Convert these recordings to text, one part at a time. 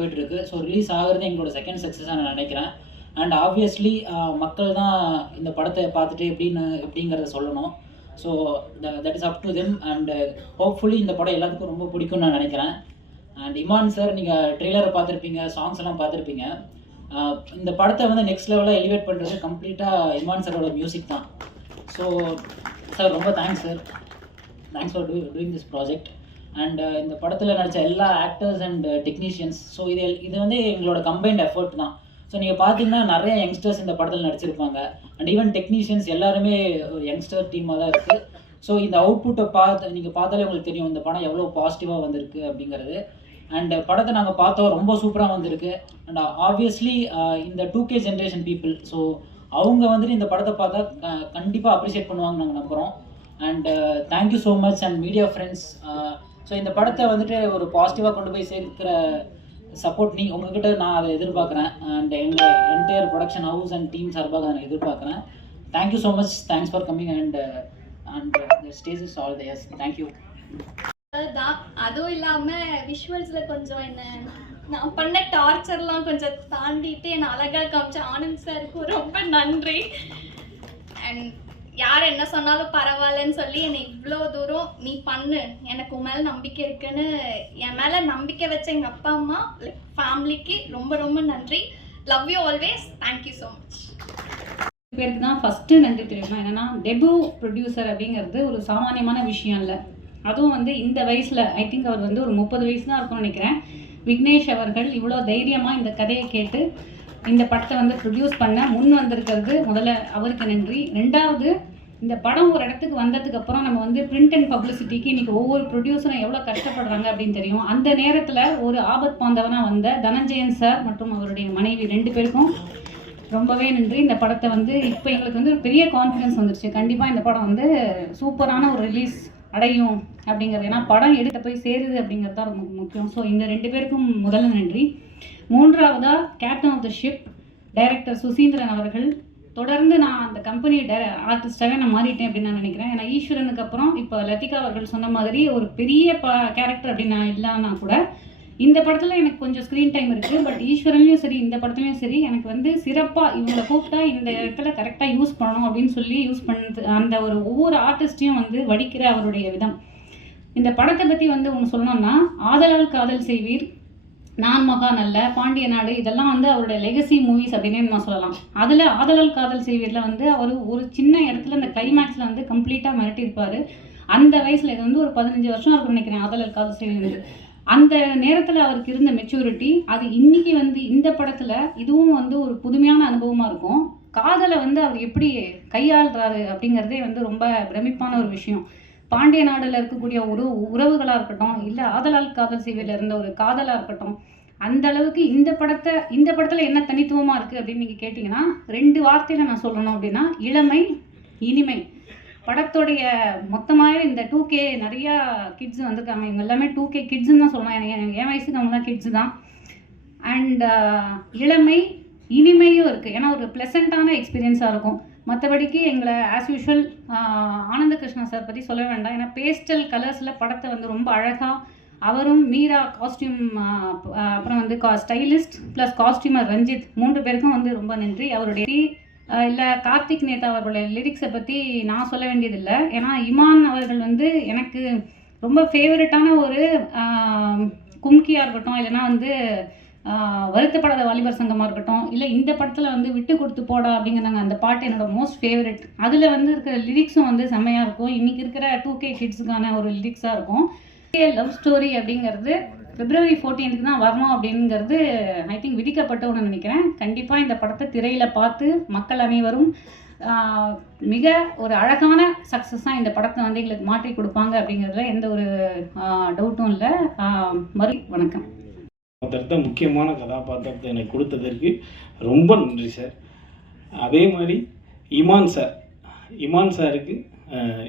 போயிட்டுருக்கு. So release ஆகிறது எங்களோட செகண்ட் சக்ஸஸாக நான் நினைக்கிறேன். அண்ட் ஆப்வியஸ்லி மக்கள் தான் இந்த படத்தை பார்த்துட்டு எப்படின்னு எப்படிங்கிறத சொல்லணும். So that is up to them and hopefully இந்த படம் எல்லாத்துக்கும் ரொம்ப பிடிக்கும்னு நான் நினைக்கிறேன். அண்ட் இமான் சார் நீங்கள் ட்ரெய்லரை பார்த்துருப்பீங்க சாங்ஸ் எல்லாம் பார்த்துருப்பீங்க. இந்த படத்தை வந்து நெக்ஸ்ட் லெவலில் எலிவேட் பண்ணுறது கம்ப்ளீட்டாக இமான் சாரோட மியூசிக் தான். ஸோ சார் ரொம்ப thanks sir thanks for to doing this project and uh, இந்த படத்தில் நடித்த எல்லா ஆக்டர்ஸ் அண்ட் டெக்னீஷியன்ஸ் ஸோ இது இது வந்து எங்களோட கம்பைன்ட் எஃபர்ட் தான். ஸோ நீங்கள் பார்த்தீங்கன்னா நிறைய யங்ஸ்டர்ஸ் இந்த படத்தில் நடிச்சிருப்பாங்க. அண்ட் ஈவன் டெக்னீஷியன்ஸ் எல்லாருமே யங்ஸ்டர் டீமாக தான் இருக்குது ஸோ இந்த அவுட்புட்டை பார்த்து நீங்கள் பார்த்தாலே உங்களுக்கு தெரியும் இந்த படம் எவ்வளோ பாசிட்டிவாக வந்திருக்கு அப்படிங்கிறது. அண்ட் uh, படத்தை நாங்கள் பார்த்தோம் ரொம்ப சூப்பராக வந்திருக்கு. அண்ட் ஆப்வியஸ்லி uh, இந்த two K generation people so அவங்க வந்துட்டு இந்த படத்தை பார்த்தா கண்டிப்பாக அப்ரிஷியேட் பண்ணுவாங்க நாங்கள் நம்புகிறோம் and thank you so much and media friends so இந்த படத்தை வந்துட்டு ஒரு பாசிட்டிவாக கொண்டு போய் சேர்க்கிற சப்போர்ட் நீ உங்ககிட்ட நான் அதை எதிர்பார்க்குறேன். அண்ட் எங்கள் entire production house and team சார்பாக நான் எதிர்பார்க்குறேன். Thank you so much thanks for coming and and stage is all there's thank you தான் அதுவும் இல்லாமல் விஷுவல்ஸில் கொஞ்சம் என்ன நான் பண்ண டார்ச்சர்லாம் கொஞ்சம் தாண்டிட்டு என்னை அழகாக காமிச்ச ஆனந்த் சாருக்கு ரொம்ப நன்றி. அண்ட் யார் என்ன சொன்னாலும் பரவாயில்லன்னு சொல்லி என்னை இவ்வளோ தூரம் நீ பண்ணு. எனக்கு உன் மேலே நம்பிக்கை இருக்குன்னு என் மேலே நம்பிக்கை வச்ச எங்கள் அப்பா அம்மா லைக் ஃபேமிலிக்கு ரொம்ப ரொம்ப நன்றி. Love you always thank you so much பேருக்கு தான் ஃபஸ்ட்டு நன்றி தெரியுமா? என்னன்னா டெபு ப்ரொடியூசர் அப்படிங்கிறது ஒரு சாமானியமான விஷயம் இல்லை. அதுவும் வந்து இந்த வயசில் ஐ திங்க் அவர் வந்து ஒரு முப்பது வயசு தான் இருக்கும்னு நினைக்கிறேன். விக்னேஷ் அவர்கள் இவ்வளோ தைரியமாக இந்த கதையை கேட்டு இந்த படத்தை வந்து ப்ரொடியூஸ் பண்ண முன் வந்திருக்கிறது முதல்ல அவருக்கு நன்றி. ரெண்டாவது இந்த படம் ஒரு இடத்துக்கு வந்ததுக்கு அப்புறம் நம்ம வந்து பிரிண்ட் அண்ட் பப்ளிசிட்டிக்கு இன்னைக்கு ஒவ்வொரு ப்ரொடியூசரும் எவ்வளோ கஷ்டப்படுறாங்க அப்படின்னு தெரியும். அந்த நேரத்தில் ஒரு ஆபத் பாந்தவனாக வந்த தனஞ்சயன் சார் மற்றும் அவருடைய மனைவி ரெண்டு பேருக்கும் ரொம்பவே நன்றி. இந்த படத்தை வந்து இப்போ எங்களுக்கு வந்து ஒரு பெரிய கான்ஃபிடன்ஸ் வந்துருச்சு. கண்டிப்பாக இந்த படம் வந்து சூப்பரான ஒரு ரிலீஸ் அடையும் அப்படிங்கிறது. ஏன்னா படம் எடுத்த போய் சேருது அப்படிங்கிறது தான் ரொம்ப முக்கியம். ஸோ இந்த ரெண்டு பேருக்கும் முதல்ல நன்றி. மூன்றாவதாக captain of the ship director Suseenthiran அவர்கள் தொடர்ந்து நான் அந்த கம்பெனி டே ஆர்டிஸ்டாகவே நான் மாறிட்டேன் அப்படின்னு நான் நினைக்கிறேன். ஏன்னா ஈஸ்வரனுக்கு அப்புறம் இப்போ லத்திகா அவர்கள் சொன்ன மாதிரி ஒரு பெரிய ப கேரக்டர் அப்படின்னு நான் இல்லைன்னா கூட இந்த படத்தில் எனக்கு கொஞ்சம் ஸ்க்ரீன் டைம் இருக்குது பட் ஈஸ்வரன்லையும் சரி இந்த படத்துலையும் சரி எனக்கு வந்து சிறப்பாக இவங்களை கூப்பிட்டா இந்த இடத்துல கரெக்டாக யூஸ் பண்ணணும் அப்படின்னு சொல்லி யூஸ் பண்ணது அந்த ஒரு ஒவ்வொரு ஆர்டிஸ்ட்டையும் வந்து வடிக்கிற அவருடைய விதம். இந்த படத்தை பற்றி வந்து ஒன்று சொல்லணும்னா ஆதலால் காதல் செய்வீர் நான் மகான் அல்ல பாண்டிய நாடு இதெல்லாம் வந்து அவருடைய லெகசி மூவிஸ் அப்படின்னு நான் சொல்லலாம். அதில் ஆதலால் காதல் செய்வீரில் வந்து அவர் ஒரு சின்ன இடத்துல அந்த கிளைமேக்ஸில் வந்து கம்ப்ளீட்டாக மிரட்டியிருப்பார் அந்த வயசில் இது வந்து ஒரு பதினஞ்சு வருஷம் இருக்கும்னு நினைக்கிறேன் ஆதலால் காதல் செய்வீர் வந்து அந்த நேரத்தில் அவருக்கு இருந்த மெச்சூரிட்டி அது இன்னைக்கு வந்து இந்த படத்தில் இதுவும் வந்து ஒரு புதுமையான அனுபவமாக இருக்கும். காதலை வந்து அவர் எப்படி கையாளுறாரு அப்படிங்கிறதே வந்து ரொம்ப பிரமிப்பான ஒரு விஷயம். பாண்டிய நாடில் இருக்கக்கூடிய ஒரு உறவுகளாக இருக்கட்டும் இல்லை ஆதலால் காதல் செய்வதில் இருந்த ஒரு காதலாக இருக்கட்டும் அந்த அளவுக்கு இந்த படத்தை இந்த படத்தில் என்ன தனித்துவமாக இருக்குது அப்படின்னு நீங்கள் கேட்டிங்கன்னா ரெண்டு வார்த்தையில் நான் சொல்லணும் அப்படின்னா இளமை இனிமை. படத்துடைய மொத்தமாகவே இந்த டூ கே நிறையா கிட்ஸ் வந்திருக்காங்க. இவங்க எல்லாமே டூ கே கிட்ஸுன்னு தான் சொல்லலாம் என் வயசுக்கு அவங்களாம் கிட்ஸ் தான். அண்ட் இளமை இனிமையும் இருக்குது ஏன்னா ஒரு ப்ளசண்ட்டான எக்ஸ்பீரியன்ஸாக இருக்கும். மற்றபடிக்கு எங்களை ஆஸ் யூஷுவல் ஆனந்த கிருஷ்ணா சார் பற்றி சொல்ல வேண்டாம். ஏன்னா பேஸ்டல் கலர்ஸில் படத்தை வந்து ரொம்ப அழகாக அவரும் மீரா காஸ்டியூம் அப்புறம் வந்து கா ஸ்டைலிஸ்ட் ப்ளஸ் காஸ்டியூமர் ரஞ்சித் மூன்று பேருக்கும் வந்து ரொம்ப நன்றி. அவருடைய இல்லை கார்த்திக் நேதா அவர்களுடைய லிரிக்ஸை பற்றி நான் சொல்ல வேண்டியதில்லை. ஏன்னா இமான் அவர்கள் வந்து எனக்கு ரொம்ப ஃபேவரட்டான ஒரு கும்கியாக இருக்கட்டும் இல்லைன்னா வந்து வருத்தப்படாத வாலிபர் சங்கமாக இருக்கட்டும் இல்லை இந்த படத்தில் வந்து விட்டு கொடுத்து போடா அப்படிங்கிறாங்க அந்த பாட்டு என்னோட மோஸ்ட் ஃபேவரட் அதில் வந்து இருக்கிற லிரிக்ஸும் வந்து செம்மையாக இருக்கும். இன்றைக்கி இருக்கிற டூ கே கிட்ஸுக்கான ஒரு லிரிக்ஸாக இருக்கும். லவ் ஸ்டோரி அப்படிங்கிறது பிப்ரவரி ஃபோர்டீனுக்கு தான் வரணும் அப்படிங்கிறது ஐ திங்க் விதிக்கப்பட்ட ஒன்று நினைக்கிறேன். கண்டிப்பாக இந்த படத்தை திரையில் பார்த்து மக்கள் அனைவரும் மிக ஒரு அழகான சக்ஸஸாக இந்த படத்தை வந்து எங்களுக்கு மாற்றி கொடுப்பாங்க அப்படிங்கிறதுல எந்த ஒரு டவுட்டும் இல்லை. மறு வணக்கம். கதாபாத்திரத்தை முக்கியமான கதாபாத்திரத்தை எனக்கு கொடுத்ததற்கு ரொம்ப நன்றி சார். அதே மாதிரி இமான் சார் இமான் சாருக்கு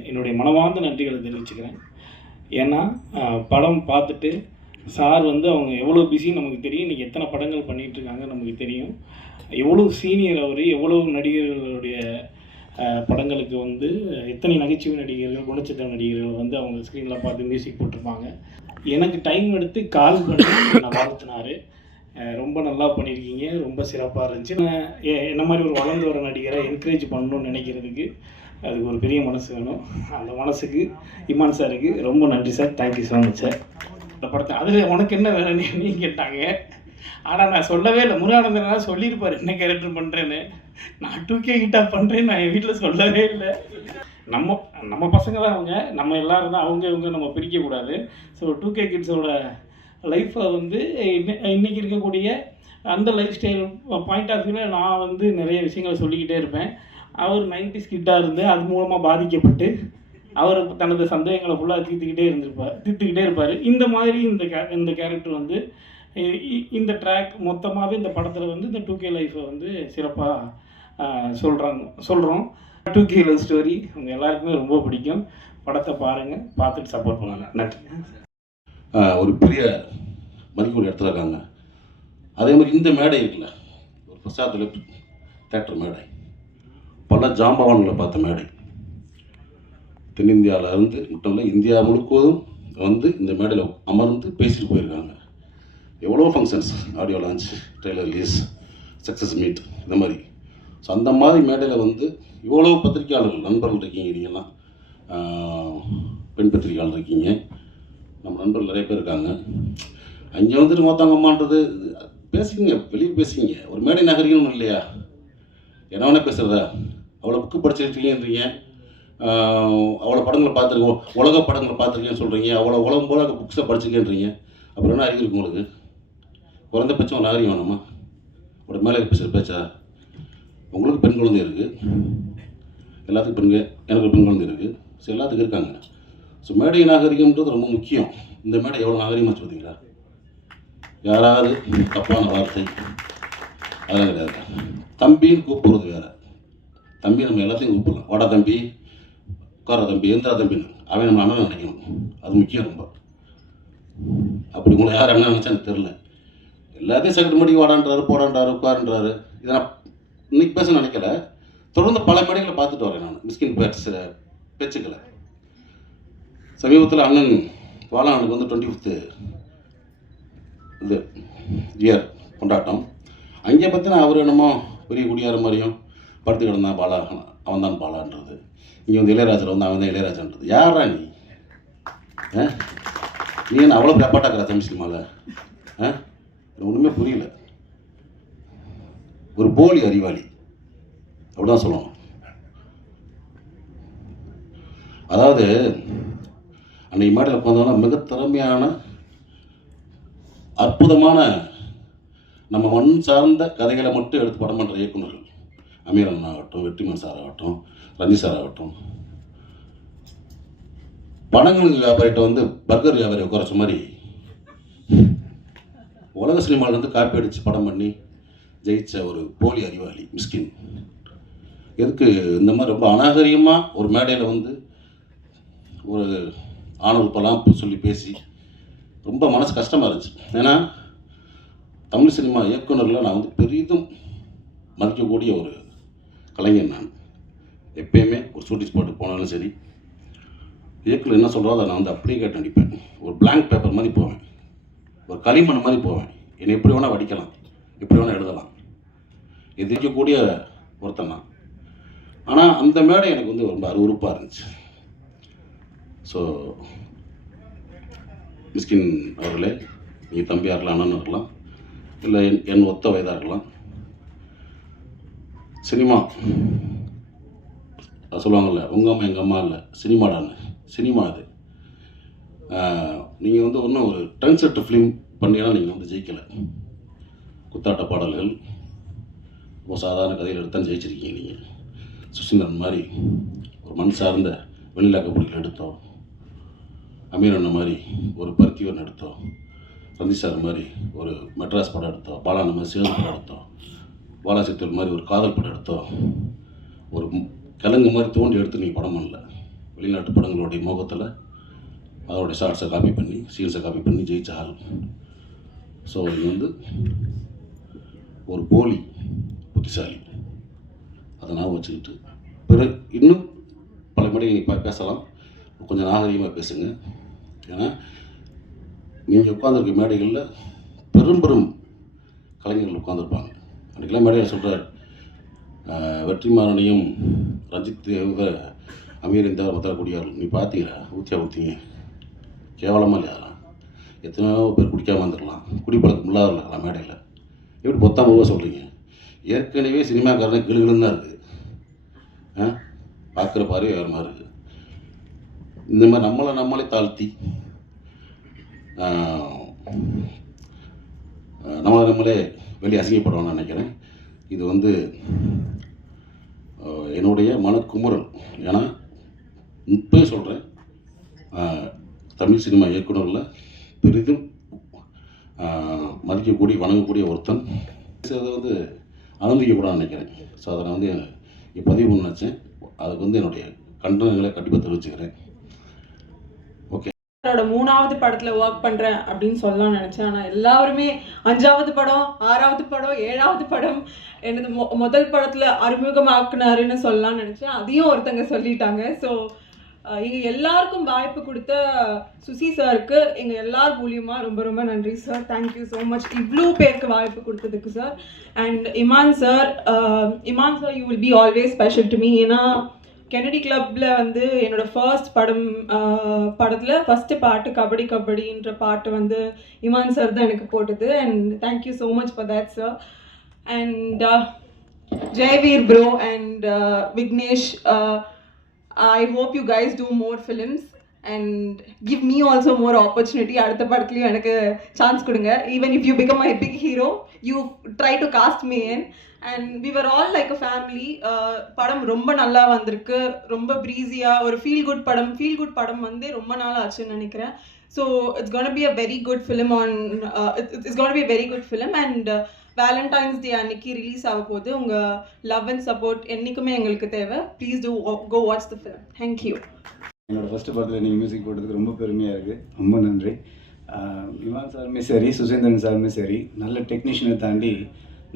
என்னுடைய மனமார்ந்த நன்றிகளை தெரிவிச்சுக்கிறேன். ஏன்னா படம் பார்த்துட்டு சார் வந்து அவங்க எவ்வளோ பிஸின்னு நமக்கு தெரியும். இன்றைக்கி எத்தனை படங்கள் பண்ணிகிட்ருக்காங்கன்னு நமக்கு தெரியும். எவ்வளோ சீனியர் அவர் எவ்வளோ நடிகர்களுடைய படங்களுக்கு வந்து எத்தனை நகைச்சுவை நடிகர்கள் குணச்சித்திர நடிகர்கள் வந்து அவங்க ஸ்க்ரீனில் பார்த்து மியூசிக் போட்டிருப்பாங்க. எனக்கு டைம் எடுத்து கால் பண்ணி என்னை வாழ்த்தினார். ரொம்ப நல்லா பண்ணியிருக்கீங்க. ரொம்ப சிறப்பாக இருந்துச்சு. நான் என்ன மாதிரி ஒரு வளர்ந்து வர நடிகரை என்கரேஜ் பண்ணணும்னு நினைக்கிறதுக்கு அதுக்கு ஒரு பெரிய மனசு வேணும். அந்த மனசுக்கு இமான் சாருக்கு ரொம்ப நன்றி sir. Thank you so much sir. இந்த படத்தை அதில் உனக்கு என்ன வேணும்னு நீ கேட்டாங்க. ஆனால் நான் சொல்லவே இல்லை. முருகானந்தனா சொல்லியிருப்பார். என்ன கேரக்டர் பண்ணுறேன்னு நான் டூ கே கிட்டா பண்ணுறேன்னு நான் என் வீட்டில் சொல்லவே இல்லை. நம்ம நம்ம பசங்க தான் அவங்க. நம்ம எல்லாரும் தான் அவங்க இவங்க நம்ம பிரிக்கக்கூடாது. ஸோ டூ கே கிட்ஸோட லைஃப்பை வந்து இன்னை- இன்னைக்கு இருக்கக்கூடிய அந்த லைஃப் ஸ்டைல் பாயிண்ட் ஆஃப் வியூவில் நான் வந்து நிறைய விஷயங்களை சொல்லிக்கிட்டே இருப்பேன். அவர் நைன்டிஸ் கிட்டாக இருந்து அது மூலமாக பாதிக்கப்பட்டு அவர் தனது சந்தேகங்களை ஃபுல்லாக தீர்த்துக்கிட்டே இருந்திருப்பார். தீர்த்துக்கிட்டே இருப்பார். இந்த மாதிரி இந்த கே இந்த கேரக்டர் வந்து இந்த ட்ராக் மொத்தமாகவே இந்த படத்தில் வந்து இந்த டூ கே லைஃப்பை வந்து சிறப்பாக சொல்கிறாங்க சொல்கிறோம் டூ கே லவ் ஸ்டோரி உங்கள் எல்லாருக்குமே ரொம்ப பிடிக்கும். படத்தை பாருங்கள் பார்த்துட்டு சப்போர்ட் பண்ணுங்கள் நன்றி. ஒரு பெரிய மதிக்கூடிய இடத்துல இருக்காங்க. அதே மாதிரி இந்த மேடை இருக்குல்ல ஒரு பிரசாத் தேட்டர் மேடை. பல ஜாம்பவான்களை பார்த்த மேடை. தென்னிந்தியாவில் இருந்து மட்டும் இல்லை இந்தியா முழுவதும் வந்து இந்த மேடையில் அமர்ந்து பேசிட்டு போயிருக்காங்க. எவ்வளோ functions audio launch trailer release success meet இந்த மாதிரி. ஸோ அந்த மாதிரி மேடையில் வந்து இவ்வளோ பத்திரிக்கையாளர்கள் நண்பர்கள் இருக்கீங்க நீங்கள்லாம் பெண் பத்திரிக்கையாளர் இருக்கீங்க. நம்ம நண்பர்கள் நிறைய பேர் இருக்காங்க. அங்கே வந்துட்டு மொத்தவங்க அம்மான்றது வெளியே பேசுங்க. ஒரு மேடை நகரிகணும் இல்லையா? என்ன வேணால் பேசுகிறதா அவ்வளோ புக்கு படிச்சிருக்கீங்கன்றீங்க அவ்வளோ படங்களை பார்த்துருக்கோம் உலக படங்களை பார்த்துருக்கேன்னு சொல்கிறீங்க அவ்வளோ உலகம் போல புக்ஸை படிச்சிருக்கேன்றீங்க அப்புறம் என்ன அறிவு இருக்கு உங்களுக்கு? குறைந்தபட்சம் ஒரு நாகரிகம் வேணுமா? ஒரு மேலே பேசுகிற பேச்சா? உங்களுக்கு பெண் குழந்தை இருக்குது எல்லாத்துக்கும் பெண்கள் எனக்கு பெண் குழந்தை இருக்குது ஸோ எல்லாத்துக்கும் இருக்காங்க. ஸோ மேடை நாகரிகம்ன்றது ரொம்ப முக்கியம். இந்த மேடை எவ்வளோ நாகரிகமாக சொல்லுறீங்களா யாராவது தப்பான வார்த்தை அதெல்லாம் கிடையாது. தம்பின்னு கூப்பிடுறது வேறு. தம்பி நம்ம எல்லாத்தையும் கூப்பிடலாம். வாடா தம்பி. உட்கார தம்பி. எந்திரா தம்பின்னு அவன் நம்ம அண்ணன் நினைக்கணும். அது முக்கியம் ரொம்ப. அப்படி உங்களை யார் அண்ணன் நினைச்சான்னு தெரில எல்லாத்தையும் செகண்ட் மணிக்கு வாடான்றாரு போடான்றாரு உட்காருன்றாரு. இதை நான் இன்னைக்கு பேச நினைக்கல. தொடர்ந்து பல மேடைகளை பார்த்துட்டு வரேன் நான். மிஸ்கின் பேட்ஸ் பேச்சுக்களை. சமீபத்தில் அண்ணன் பாலானுக்கு வந்து டுவெண்ட்டி ஃபிஃப்த்து இது இயர் கொண்டாட்டம். அங்கே பார்த்தினா அவர் என்னமோ பெரிய குடியார மாதிரியும் படுத்து கிடந்தான் பாலா அவன் தான் பாலான்றது. இங்கே வந்து இளையராஜர் வந்து அவன் தான் இளையராஜன்றது. யாரா நீ? ஆ? நீ என்ன அவ்வளோ பிரப்பாட்டாக்குற தமிழ் சினிமாவில் ஆ? எனக்கு ஒன்றுமே புரியல. ஒரு போலி அறிவாளி. அப்படிதான் சொல்லணும் அதாவது அன்னைக்கு மேடையில் உட்காந்தோன்னா மிக திறமையான அற்புதமான நம்ம மண் சார்ந்த கதைகளை மட்டும் எடுத்து படம் பண்ணுற அமீர் அமீரன் ஆகட்டும் வெற்றிமன் சார் ஆகட்டும் ரஞ்சி சார் ஆகட்டும் படங்கள் வியாபாரிகிட்ட வந்து பர்கர் வியாபாரி குறைச்ச மாதிரி உலக சினிமாவிலேருந்து காப்பி அடித்து படம் பண்ணி ஜெயித்த ஒரு போலி அறிவாளி மிஸ்கின். எதுக்கு இந்த மாதிரி ரொம்ப அநாகரிகமாக ஒரு மேடையில் வந்து ஒரு ஆணவப்பெல்லாம் சொல்லி பேசி ரொம்ப மனசு கஷ்டமாக இருந்துச்சு. ஏன்னா தமிழ் சினிமா இயக்குநரில் நான் வந்து பெரிதும் மதிக்கக்கூடிய ஒரு கலைஞன் நான். எப்பயுமே ஒரு ஷூட்டிங் ஸ்பாட்டுக்கு போனாலும் சரி இயக்கில் என்ன சொல்கிறோ அதை நான் வந்து அப்படியே கேட்டு நடிப்பேன். ஒரு பிளாங்க் பேப்பர் மாதிரி போவேன். ஒரு களிமண் மாதிரி போவேன். என்னை எப்படி வேணால் வடிக்கலாம். எப்படி வேணால் எழுதலாம். எதிர்க்கக்கூடிய ஒருத்தன் தான் ஆனால் அந்த மேடை எனக்கு வந்து ரொம்ப அருவருப்பாக இருந்துச்சு. ஸோ மிஸ்கின் அவர்களே நீங்கள் தம்பியாக இருக்கலாம் அண்ணன் இருக்கலாம் இல்லை என் என் ஒத்த வயதாக இருக்கலாம் சினிமா. அது சொல்லுவாங்கல்ல உங்கள் அம்மா எங்கள் அம்மா இல்லை சினிமாடான்னு. சினிமா அது. நீங்கள் வந்து ஒன்றும் ஒரு ட்ரெண்ட் செட் ஃபிலிம் பண்ணீங்கன்னா நீங்கள் வந்து ஜெயிக்கலை. குத்தாட்ட பாடல்கள் ஒரு சாதாரண கதையில் எடுத்தான் ஜெயிச்சிருக்கீங்க நீங்கள் சுசீந்திரன் மாதிரி ஒரு மண் சார்ந்த வெண்ணிலா கபடிகள் எடுத்தோம். அமீர் அண்ணன் மாதிரி ஒரு பருத்திவன் எடுத்தோம். ரந்தி சார் மாதிரி ஒரு மெட்ராஸ் படம் எடுத்தோம். பாலான மாதிரி சிவன் படம் எடுத்தோம். பாலாசித்தல் மாதிரி ஒரு காதல் படம் எடுத்தோம். ஒரு கிழங்கு மாதிரி தோண்டி எடுத்து நீங்கள் படம் பண்ணல. வெளிநாட்டு படங்களுடைய முகத்தில் அதோடைய ஷார்ட்ஸை காப்பி பண்ணி சீன்ஸை காப்பி பண்ணி ஜெயிச்ச ஆள். ஸோ இது வந்து ஒரு போலி புத்திசாலி. அதை நான் வச்சுக்கிட்டு. பிற இன்னும் பல மேடைகள் நீங்கள் பேசலாம். கொஞ்சம் நாகரிகமாக பேசுங்க. ஏன்னா நீங்கள் உட்காந்துருக்க மேடைகளில் பெரும் பெரும் கலைஞர்கள் உட்காந்துருப்பாங்க அன்றைக்கெல்லாம் மேடையில் சொல்கிறார் வெற்றிமாறனையும் ரஞ்சித் தேவ அமீரின் தவிர மற்றக்கூடியவர்கள் நீ பார்த்தீங்களா ஊற்றியா ஊற்றிங்க கேவலமாக இல்லையா எத்தனையோ பேர் குடிக்காமல் வந்துடலாம் குடிப்பழக்கம் இல்லாதவர்களாம் மேடையில். எப்படி பொத்தாம சொல்கிறீங்க ஏற்கனவே சினிமாக்காரன் கிளுகிளுன்னு தான் இருக்குது ஆ? பார்க்குற பார்வை வேறு மாதிரி இருக்குது இந்த மாதிரி நம்மளை நம்மளே தாழ்த்தி நம்மளை நம்மளே வெளியே அசிங்கப்படுவான்னு நினைக்கிறேன். இது வந்து என்னுடைய மனக்குமுறல். ஏன்னா இப்போயே சொல்கிறேன் தமிழ் சினிமா இயக்குநரில் பெரிதும் மதிக்கக்கூடிய வணங்கக்கூடிய ஒருத்தன். அதை வந்து அனுமதிக்கக்கூடாதுன்னு நினைக்கிறேன். ஸோ அதை நான் வந்து பதிவு பண்ண நினச்சேன். அதுக்கு வந்து என்னுடைய கண்டனங்களை கண்டிப்பாக தெரிவிச்சுக்கிறேன். அவரோட மூணாவது படத்துல ஒர்க் பண்றேன் அப்படின்னு சொல்லலாம் நினைச்சேன். ஆனா எல்லாருமே அஞ்சாவது படம் ஆறாவது படம் ஏழாவது படம் எனது மொ முதல் படத்துல அறிமுகமாக்குனாருன்னு சொல்லலாம் நினைச்சேன். அதையும் ஒருத்தங்க சொல்லிட்டாங்க. ஸோ இங்க எல்லாருக்கும் வாய்ப்பு கொடுத்த சுசி சாருக்கு எங்க எல்லார் மூலியமா ரொம்ப ரொம்ப நன்றி சார் தேங்க்யூ ஸோ மச் இவ்வளோ பேருக்கு வாய்ப்பு கொடுத்ததுக்கு sir and Imman sir Imman sir you will be always special to me ஏன்னா கெனடி கிளப்பில் வந்து என்னோட ஃபர்ஸ்ட் படம் படத்தில் ஃபஸ்ட்டு ஃபர்ஸ்ட் பாட்டு கபடி கபடின்ற பாட்டு வந்து இமான் சார் தான் எனக்கு போட்டது. And thank you so much for that sir and Jayaveer bro and Vignesh I hope you guys do more films and give me also more opportunity அடுத்த படத்துலையும் எனக்கு சான்ஸ் கொடுங்க. Even if you become I big hero you try to cast me in and we were all like a family படம் ரொம்ப நல்லா வந்திருக்கு. ரொம்ப ப்ரீஸியாக ஒரு ஃபீல் குட் படம். ஃபீல் குட் படம் வந்து ரொம்ப நாள் ஆச்சுன்னு நினைக்கிறேன். So it's gonna be a very good film and it's gonna be a very good film and Valentine's Day அன்னைக்கு ரிலீஸ் ஆக போகுது. உங்கள் லவ் அண்ட் சப்போர்ட் என்றைக்குமே எங்களுக்கு தேவை. Please to go watch the film thank you என்னோட first படத்தில் நீங்கள் மியூசிக் போட்டதுக்கு ரொம்ப பெருமையாக இருக்குது ரொம்ப நன்றி. ஆஹ் இமான் சாருமே சரி சுசேந்திரன் சாருமே சரி. நல்ல டெக்னீஷியனை தாண்டி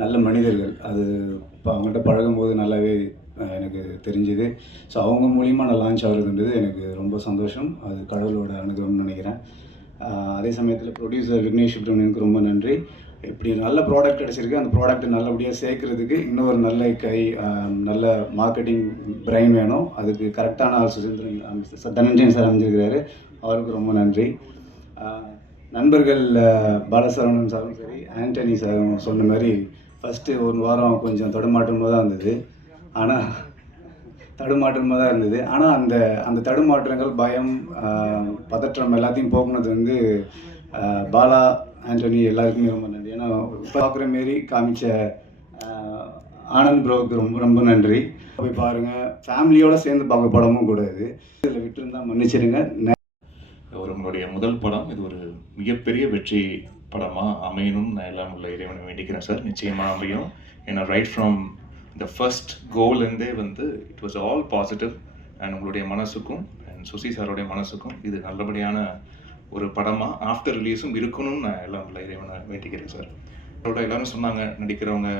நல்ல மனிதர்கள். அது இப்போ அவங்கள்ட்ட பழகும்போது நல்லாவே எனக்கு தெரிஞ்சுது. ஸோ அவங்க மூலியமாக நான் லான்ச் ஆகுறதுன்றது எனக்கு ரொம்ப சந்தோஷம். அது கடவுளோட அனுகிரகம்னு நினைக்கிறேன். அதே சமயத்தில் ப்ரொடியூசர் விக்னேஷ் சுப்ரமணியனுக்கு ரொம்ப நன்றி. இப்படி நல்ல ப்ராடக்ட் கிடச்சிருக்கு. அந்த ப்ராடக்ட் நல்லபடியாக சேர்க்கறதுக்கு இன்னொரு நல்ல கை நல்ல மார்க்கெட்டிங் பிரைன் வேணும். அதுக்கு கரெக்டான ஆள் சுசேந்திரன் தனஞ்சயன் சார் அமைஞ்சிருக்கிறாரு. அவருக்கு ரொம்ப நன்றி. நண்பர்கள் பாலசரவணன் சாரும் சரி ஆண்டனி சாரும் சொன்ன மாதிரி ஃபஸ்ட்டு ஒரு வாரம் கொஞ்சம் தடுமாற்றமாக தான் இருந்தது. ஆனால் தடுமாற்றமாக தான் இருந்தது. ஆனால் அந்த அந்த தடுமாற்றங்கள் பயம் பதற்றம் எல்லாத்தையும் போக்குனது வந்து பாலா ஆண்டனி எல்லாருக்குமே ரொம்ப நன்றி. ஏன்னா பார்க்குற மாரி காமிச்ச ஆனந்த் ப்ரோவுக்கு ரொம்ப ரொம்ப நன்றி. போய் பாருங்கள் ஃபேமிலியோடு சேர்ந்து பார்க்க படமும் கூட இது. இதில் விட்டுருந்தா மன்னிச்சிடுங்க. ஒரு உங்களுடைய முதல் படம். இது ஒரு மிகப்பெரிய வெற்றி. படமாக அமையணும்னு நான் எல்லாம் உள்ள இறைவனை வேண்டிக்கிறேன் சார் நிச்சயமாக அமையும். ஏன்னா ரைட் ஃப்ரம் த ஃபர்ஸ்ட் கோல்லேருந்தே வந்து it was all positive and உங்களுடைய மனசுக்கும் அண்ட் சுசி சாரோடைய மனசுக்கும் இது நல்லபடியான ஒரு படமாக ஆஃப்டர் ரிலீஸும் இருக்கணும்னு நான் எல்லாம் உள்ள இறைவனை வேண்டிக்கிறேன் சார் அவரோட எல்லாரும் சொன்னாங்க நடிக்கிறவங்க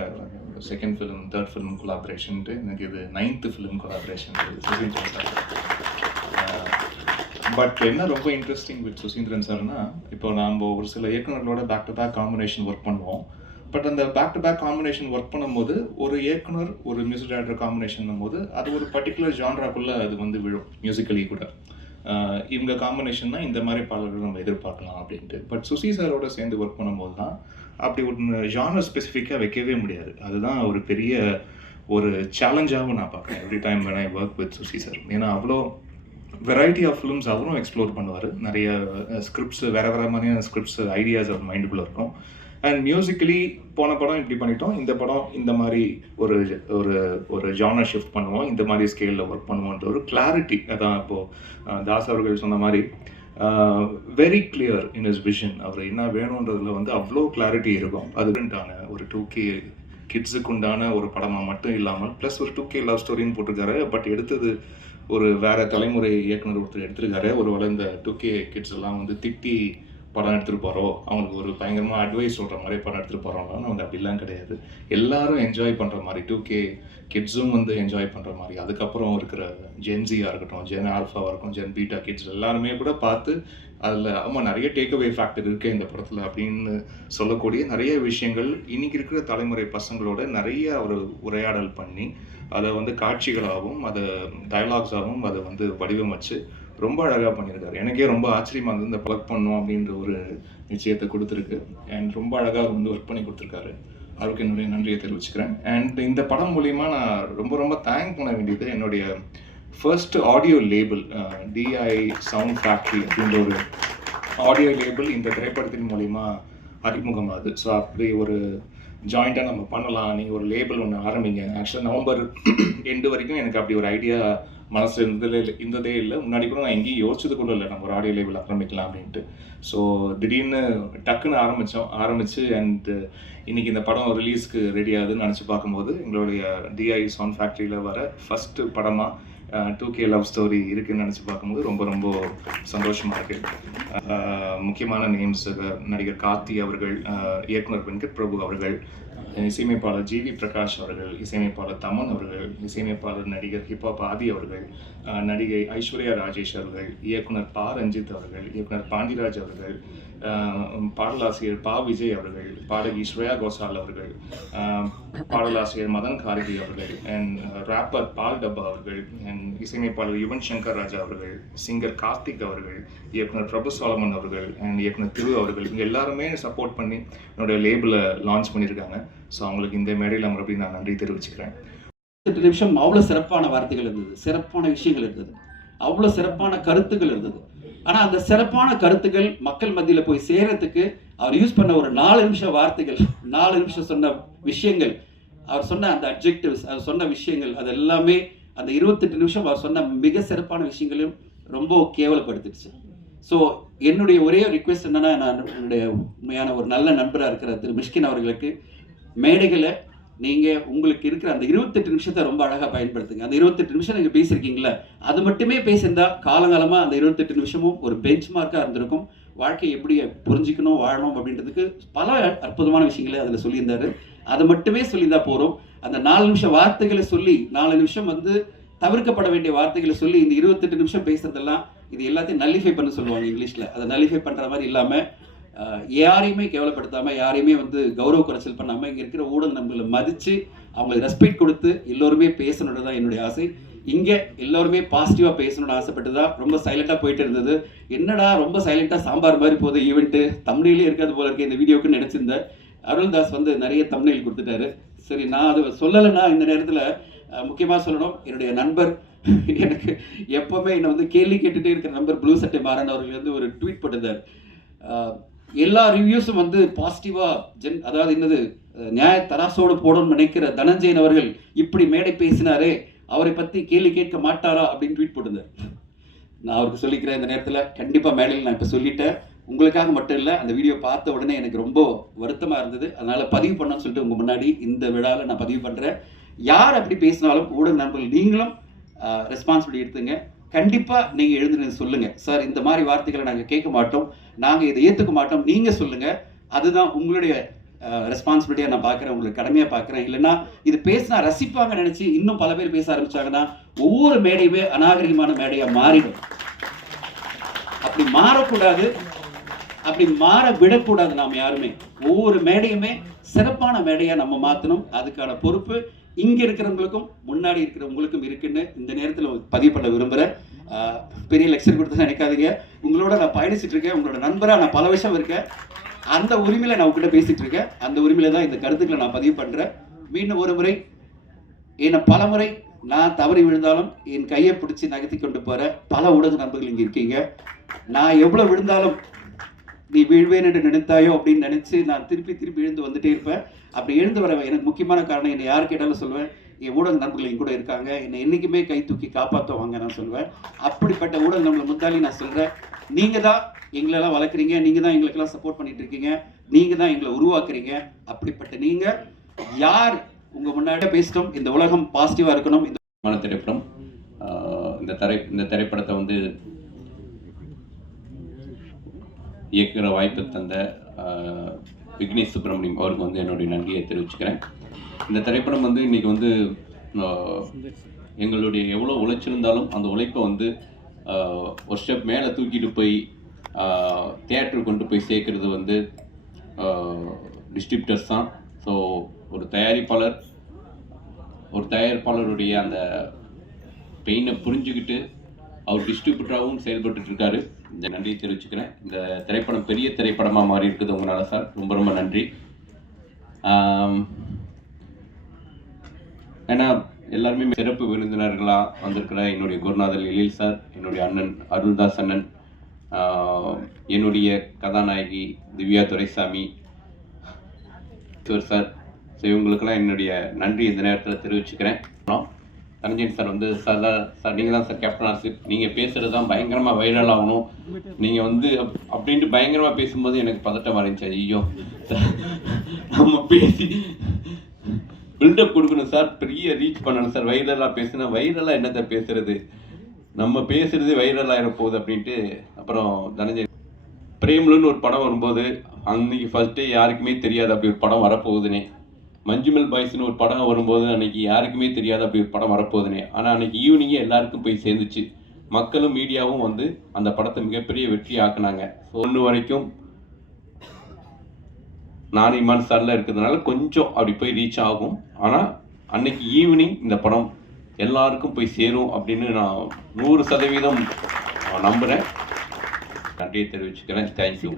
செகண்ட் ஃபிலிம் தேர்ட் ஃபிலிம் கொலாபரேஷன்ட்டு எனக்கு இது ninth film collaboration Suseenthiran sir but என்ன ரொம்ப இன்ட்ரெஸ்டிங் வித் சுசீந்திரன் சார்னா இப்போ நம்ம ஒரு சில இயக்குநர்களோட back to back combination work பண்ணுவோம். பட் அந்த back to back combination work பண்ணும்போது ஒரு இயக்குனர் ஒரு மியூசிக் டைரக்டர் காம்பினேஷன் போது அது ஒரு பர்டிகுலர் ஜான்ராக்குள்ளே அது வந்து விழும் மியூசிக்கலி கூட. இவங்க காம்பினேஷன்னா இந்த மாதிரி பாடல்கள் நம்ம எதிர்பார்க்கலாம் அப்படின்ட்டு. பட் சுசி சாரோட சேர்ந்து ஒர்க் பண்ணும்போது தான் அப்படி ஒரு ஜானர் ஸ்பெசிஃபிக்காக வைக்கவே முடியாது. அதுதான் ஒரு பெரிய ஒரு சேலஞ்சாகவும் நான் பார்க்குறேன். எவ்ரி டைம் வேணா I work with Susi sir ஏன்னா அவ்வளோ வெரைட்டி ஆஃப் ஃபிலிம்ஸ் அவரும் எக்ஸ்ப்ளோர் பண்ணுவார். நிறைய ஸ்கிரிப்ட்ஸ் வேறு வேறு மாதிரியான ஸ்கிரிப்ட்ஸ் ஐடியாஸ் அவர் மைண்டுக்குள்ளே இருக்கும். அண்ட் மியூசிக்கலி போன படம் இப்படி பண்ணிட்டோம். இந்த படம் இந்த மாதிரி ஒரு ஒரு ஒரு ஜானர் ஷிஃப்ட் பண்ணுவோம். இந்த மாதிரி ஸ்கேலில் ஒர்க் பண்ணுவோன்ற ஒரு கிளாரிட்டி அதான் இப்போது தாஸ் அவர்கள் சொன்ன மாதிரி very clear in his vision அவர் என்ன வேணுன்றதுல வந்து அவ்வளோ கிளாரிட்டி இருக்கும். அதுக்குண்டான ஒரு டூ கே கிட்ஸுக்கு உண்டான ஒரு படமாக மட்டும் இல்லாமல் ப்ளஸ் ஒரு டூ கே லவ் ஸ்டோரின்னு போட்டிருக்காரு. பட் எடுத்தது ஒரு வேற தலைமுறை இயக்குனர் ஒருத்தர் எடுத்திருக்காரு. ஒரு வேளை இந்த டூ கே கிட்ஸ் எல்லாம் வந்து திட்டி படம் எடுத்துகிட்டு போகிறோம் அவங்களுக்கு ஒரு பயங்கரமாக அட்வைஸ் சொல்கிற மாதிரி படம் எடுத்துகிட்டு வந்து அப்படிலாம் கிடையாது. எல்லாரும் என்ஜாய் பண்ணுற மாதிரி டூ கே கிட்ஸும் வந்து என்ஜாய் பண்ணுற மாதிரி. அதுக்கப்புறம் இருக்கிற ஜென்சியாக இருக்கட்டும் ஜென் ஆல்ஃபாவாக இருக்கட்டும் ஜென் பீட்டா கிட்ஸ் எல்லாருமே கூட பார்த்து அதில் ஆமாம் நிறைய டேக் அவே ஃபேக்டர் இருக்குது இந்த படத்தில் அப்படின்னு சொல்லக்கூடிய நிறைய விஷயங்கள் இன்னைக்கு இருக்கிற தலைமுறை பசங்களோட நிறைய ஒரு உரையாடல் பண்ணி அதை வந்து காட்சிகளாகவும் அதை டயலாக்ஸாகவும் அதை வந்து வடிவமைச்சு ரொம்ப அழகாக பண்ணியிருக்காரு. எனக்கே ரொம்ப ஆச்சரியமாக இருந்தது இந்த ஒர்க் பண்ணோம் அப்படின்ற ஒரு நிச்சயத்தை கொடுத்துருக்கு. அண்ட் ரொம்ப அழகாக வந்து ஒர்க் பண்ணி கொடுத்துருக்காரு. அவருக்கு என்னுடைய நன்றியை தெரிவிச்சுக்கிறேன். அண்ட் இந்த படம் மூலிமா நான் ரொம்ப ரொம்ப தேங்க் பண்ண வேண்டியது என்னுடைய first audio label DI sound factory அப்படின்ற ஒரு ஆடியோ லேபிள் இந்த திரைப்படத்தின் மூலிமா அறிமுகமாகுது. ஸோ அப்படி ஒரு ஜாயிண்ட்டாக நம்ம பண்ணலாம். நீங்கள் ஒரு லேபிள் ஒன்று ஆரம்பிங்க. ஆக்சுவலாக நவம்பர் எண்டு வரைக்கும் எனக்கு அப்படி ஒரு ஐடியா மனசில் இருந்ததே இல்லை இருந்ததே இல்லை. முன்னாடி கூட நான் எங்கேயும் யோசிச்சது கூட இல்லை நம்ம ஒரு ஆடியோ லேபிள் ஆரம்பிக்கலாம் அப்படின்ட்டு. ஸோ திடீர்னு டக்குன்னு ஆரம்பித்தோம் ஆரம்பித்து அண்ட் இன்னைக்கு இந்த படம் ரிலீஸ்க்கு ரெடி ஆகுதுன்னு நினச்சி பார்க்கும்போது எங்களுடைய டிஐ சவுண்ட் ஃபேக்ட்ரியில் வர ஃபஸ்ட்டு படமாக டூ கே லவ் ஸ்டோரி இருக்குன்னு நினச்சி பார்க்கும்போது ரொம்ப ரொம்ப சந்தோஷமாக இருக்குது முக்கியமான நேம்ஸ் நடிகர் கார்த்தி அவர்கள் இயக்குனர் வெங்கட் பிரபு அவர்கள் இசையமைப்பாளர் ஜி வி பிரகாஷ் அவர்கள் இசையமைப்பாளர் தமன் அவர்கள் இசையமைப்பாளர் நடிகர் ஹிப்ஹாப் ஆதி அவர்கள் நடிகை ஐஸ்வர்யா ராஜேஷ் அவர்கள் இயக்குனர் பா ரஞ்சித் அவர்கள் இயக்குனர் பாண்டிராஜ் அவர்கள் பாடலாசிரியர் பா விஜய் அவர்கள் பாடகி ஸ்ரேயா கோஷால் அவர்கள் பாடலாசிரியர் மதன் கார்கி அவர்கள் அண்ட் ராப்பர் uh, பால் டப்பா அவர்கள் அண்ட் இசையமைப்பாளர் யுவன் சங்கர் ராஜா அவர்கள் சிங்கர் கார்த்திக் அவர்கள் இயக்குனர் பிரபு சோலமன் அவர்கள் அண்ட் இயக்குனர் திரு அவர்கள் இவங்க எல்லாருமே சப்போர்ட் பண்ணி என்னோட லேபிளை லான்ச் பண்ணியிருக்காங்க. ஸோ அவங்களுக்கு இந்த மேடையில் மறுபடியும் நான் நன்றி தெரிவிச்சுக்கிறேன். நிமிஷம் அவ்வளோ சிறப்பான வார்த்தைகள் இருந்தது சிறப்பான விஷயங்கள் இருந்தது அவ்வளோ சிறப்பான கருத்துக்கள் இருந்தது. ஆனால் அந்த சிறப்பான கருத்துக்கள் மக்கள் மத்தியில் போய் சேரத்துக்கு அவர் யூஸ் பண்ண ஒரு நாலு நிமிஷம் வார்த்தைகள் நாலு நிமிஷம் சொன்ன விஷயங்கள். அவர் சொன்ன அந்த அப்ஜெக்டிவ்ஸ் அவர் சொன்ன விஷயங்கள் அது எல்லாமே அந்த இருபத்தெட்டு நிமிஷம் அவர் சொன்ன மிக சிறப்பான விஷயங்களையும் ரொம்ப கேவலப்படுத்திடுச்சு. ஸோ என்னுடைய ஒரே ரிக்வெஸ்ட் என்னன்னா நான் என்னுடைய உண்மையான ஒரு நல்ல நண்பராக இருக்கிற திரு மிஷ்கின் அவர்களுக்கு மேடைகளை நீங்கள் உங்களுக்கு இருக்கிற அந்த இருபத்தெட்டு நிமிஷத்தை ரொம்ப அழகாக பயன்படுத்துங்க. அந்த இருபத்தெட்டு நிமிஷம் நீங்கள் பேசியிருக்கீங்களா அது மட்டுமே பேசியிருந்தா காலங்காலமாக அந்த இருபத்தெட்டு நிமிஷமும் ஒரு பெஞ்ச் மார்க்காக இருந்திருக்கும். வாழ்க்கை எப்படி புரிஞ்சிக்கணும் வாழணும் அப்படின்றதுக்கு பல அற்புதமான விஷயங்களை அதில் சொல்லியிருந்தாரு. அதை மட்டுமே சொல்லியிருந்தா போகிறோம் அந்த நாலு நிமிஷம் வார்த்தைகளை சொல்லி நாலு நிமிஷம் வந்து தவிர்க்கப்பட வேண்டிய வார்த்தைகளை சொல்லி இந்த இருபத்தெட்டு நிமிஷம் பேசுறதெல்லாம் இது எல்லாத்தையும் நல்லிஃபை பண்ண சொல்லுவாங்க இங்கிலீஷில். அதை நல்லிஃபை பண்ணுற மாதிரி இல்லாமல் யாரையுமே கேவலப்படுத்தாமல் யாரையுமே வந்து கௌரவ குறைச்சல் பண்ணாமல் இங்கே இருக்கிற ஊடக நண்பர்களை மதித்து அவங்களுக்கு ரெஸ்பெக்ட் கொடுத்து எல்லோருமே பேசணுன்றது தான் என்னுடைய ஆசை. இங்கே எல்லோருமே பாசிட்டிவாக பேசணும்னு ஆசைப்பட்டு தான் ரொம்ப சைலண்ட்டாக போயிட்டு இருந்தது. என்னடா ரொம்ப சைலண்ட்டாக சாம்பார் மாதிரி போகுது ஈவெண்ட்டு தமிழிலே இருக்காது போல இருக்க இந்த வீடியோக்குன்னு நினச்சிருந்தேன். அருள்தாஸ் வந்து நிறைய தமிழில் கொடுத்துட்டாரு. சரி நான் அது சொல்லலைன்னா இந்த நேரத்தில் முக்கியமாக சொல்லணும் என்னுடைய நண்பர் எனக்கு எப்போவுமே என்னை வந்து கேள்வி கேட்டுகிட்டே இருக்கிற நண்பர் ப்ளூ சட்டை மாறன் அவர்கள் வந்து ஒரு ட்வீட் போட்டிருந்தார். எல்லா ரிவ்யூஸும் வந்து பாசிட்டிவாக ஜென் அதாவது என்னது நியாய தராசோடு போடணும்னு நினைக்கிற தனஞ்சயன் அவர்கள் இப்படி மேடை பேசினாரே அவரை பற்றி கேள்வி கேட்க மாட்டாரா அப்படின்னு ட்வீட் போட்டிருந்தார். நான் அவருக்கு சொல்லிக்கிறேன் இந்த நேரத்தில். கண்டிப்பாக மேடையில் நான் இப்போ சொல்லிட்டேன். உங்களுக்காக மட்டும் இல்லை அந்த வீடியோ பார்த்த உடனே எனக்கு ரொம்ப வருத்தமாக இருந்தது. அதனால் பதிவு பண்ணணும்னு சொல்லிட்டு உங்கள் முன்னாடி இந்த விழாவில் நான் பதிவு பண்ணுறேன் யார் அப்படி பேசினாலும் ஊடக நண்பர்கள் நீங்களும் ரெஸ்பான்சிபிலிட்டி எடுத்துங்க. கண்டிப்பாக நீங்கள் எழுதுனது சொல்லுங்கள் சார் இந்த மாதிரி வார்த்தைகளை நாங்கள் கேட்க மாட்டோம். நாங்கள் இதை ஏற்றுக்க மாட்டோம். நீங்கள் சொல்லுங்கள் அதுதான் உங்களுடைய ரெஸ்பான்சிபிலிட்டியாக நான் பார்க்குறேன் உங்களுக்கு கடமையாக பார்க்குறேன் இல்லைன்னா இது பேசினா ரசிப்பாங்க நினச்சி இன்னும் பல பேர் பேச ஆரம்பிச்சாங்கன்னா ஒவ்வொரு மேடையுமே அநாகரிகமான மேடையாக மாறிடும். அப்படி மாறக்கூடாது. அப்படி மாற விடக்கூடாது நாம் யாருமே. ஒவ்வொரு மேடையுமே சிறப்பான மேடையாக நம்ம மாற்றணும் அதுக்கான பொறுப்பு இங்கே இருக்கிறவங்களுக்கும் முன்னாடி இருக்கிறவங்களுக்கும் இருக்குன்னு இந்த நேரத்தில் பதிவு பண்ண விரும்புகிறேன் பெரிய லெக்சர் கொடுத்து நினைக்காதீங்க. உங்களோட நான் பயணிச்சுட்டு இருக்கேன். உங்களோட நண்பராக நான் பல வருஷம் இருக்கேன். அந்த உரிமையில நான் உங்ககிட்ட பேசிட்டு இருக்கேன். அந்த உரிமையில தான் இந்த கருத்துக்களை நான் பதிவு பண்ணுறேன் மீண்டும் ஒரு முறை என்னை பல முறை நான் தவறி விழுந்தாலும் என் கையை பிடிச்சி நகர்த்தி கொண்டு போகிற பல ஊடக நண்பர்கள் இங்கே இருக்கீங்க. நான் எவ்வளோ விழுந்தாலும் நீ வீழ்வேன் என்று நினைத்தாயோ அப்படின்னு நினைச்சு நான் திருப்பி திருப்பி எழுந்து வந்துட்டே இருப்பேன். அப்படி எழுந்து வர எனக்கு முக்கியமான காரணம் என்னை யார் கேட்டாலும் சொல்லுவேன் என் ஊடக நண்பர்கள் என் கூட இருக்காங்க என்னை என்றைக்குமே கை தூக்கி காப்பாற்றுவாங்க நான் சொல்லுவேன் அப்படிப்பட்ட ஊடக நண்பர்கள் முத்தாலி நான் சொல்கிறேன் நீங்கள் தான் எங்களெல்லாம் வளர்க்குறீங்க நீங்கள் தான் எங்களுக்கெல்லாம் சப்போர்ட் பண்ணிட்டு இருக்கீங்க நீங்கள் தான் எங்களை உருவாக்குறீங்க. அப்படிப்பட்ட நீங்கள் யார் உங்கள் முன்னாடி பேசிட்டோம் இந்த உலகம் பாசிட்டிவாக இருக்கணும் இந்த திரைப்படம் இந்த திரை இந்த திரைப்படத்தை வந்து இயக்குகிற வாய்ப்பு தந்த விக்னேஷ் சுப்பிரமணியம் அவருக்கு வந்து என்னுடைய நன்றியை தெரிவிச்சுக்கிறேன். இந்த திரைப்படம் வந்து இன்றைக்கி வந்து எங்களுடைய எவ்வளோ உழைச்சிருந்தாலும் அந்த உழைப்பை வந்து ஒரு ஸ்டெப் மேலே தூக்கிட்டு போய் தேட்டருக்கு கொண்டு போய் சேர்க்குறது வந்து டிஸ்ட்ரிபியூட்டர்ஸ் தான். ஸோ ஒரு தயாரிப்பாளர் ஒரு தயாரிப்பாளருடைய அந்த பெயினை புரிஞ்சுக்கிட்டு அவர் டிஸ்ட்ரிபியூட்டராகவும் செயல்பட்டுருக்காரு இந்த நன்றியை தெரிவிச்சுக்கிறேன். இந்த திரைப்படம் பெரிய திரைப்படமாக மாறி இருக்குது உங்களால் சார். ரொம்ப ரொம்ப நன்றி. ஏன்னா எல்லாருமே சிறப்பு விருந்தினர்களாக வந்திருக்கிற என்னுடைய குருநாதர் எழில் சார் என்னுடைய அண்ணன் அருள்தாஸ் அண்ணன் என்னுடைய கதாநாயகி திவ்யா துரைசாமி சார். ஸோ இவங்களுக்கெல்லாம் என்னுடைய நன்றி இந்த நேரத்தில் தெரிவிச்சுக்கிறேன். அப்புறம் தனஞ்சயன் சார் வந்து சார் தான் சார் நீங்கள் தான் சார் கேப்டன் ஆசிப் நீங்கள் பேசுகிறது தான் பயங்கரமாக வைரல் ஆகணும். நீங்கள் வந்து அப்- அப்படின்ட்டு பயங்கரமாக பேசும்போது எனக்கு பதட்டமாக இருந்துச்சு ஐயோ நம்ம பேசி பில்டப் கொடுக்கணும் சார். பெரிய ரீச் பண்ணணும் சார். வைரலாக பேசுனா வைரலாக என்னத்தை பேசுறது? நம்ம பேசுறது வைரல் ஆகிற போகுது அப்படின்ட்டு அப்புறம் தனஞ்சய் பிரேம்லுன்னு ஒரு படம் வரும்போது அன்னைக்கு ஃபஸ்ட்டு யாருக்குமே தெரியாது அப்படி ஒரு படம் வரப்போகுதுன்னே. மஞ்சுமல் பாய்ஸ்னு ஒரு படம் வரும்போது அன்னைக்கு யாருக்குமே தெரியாது அப்படி ஒரு படம் வரப்போகுதுனே. ஆனால் அன்னைக்கு ஈவினிங்கே எல்லாருக்கும் போய் சேர்ந்துச்சு. மக்களும் மீடியாவும் வந்து அந்த படத்தை மிகப்பெரிய வெற்றி ஆக்குனாங்க. ஸோ ஒன்று வரைக்கும் நான் இமான் சாரில் இருக்கிறதுனால கொஞ்சம் அப்படி போய் ரீச் ஆகும். ஆனால் அன்னைக்கு ஈவினிங் இந்த படம் எல்லாருக்கும் போய் சேரும் அப்படின்னு நான் நூறு சதவீதம் நம்புகிறேன் நன்றியை தெரிவிச்சுக்கிறேன். தேங்க்யூ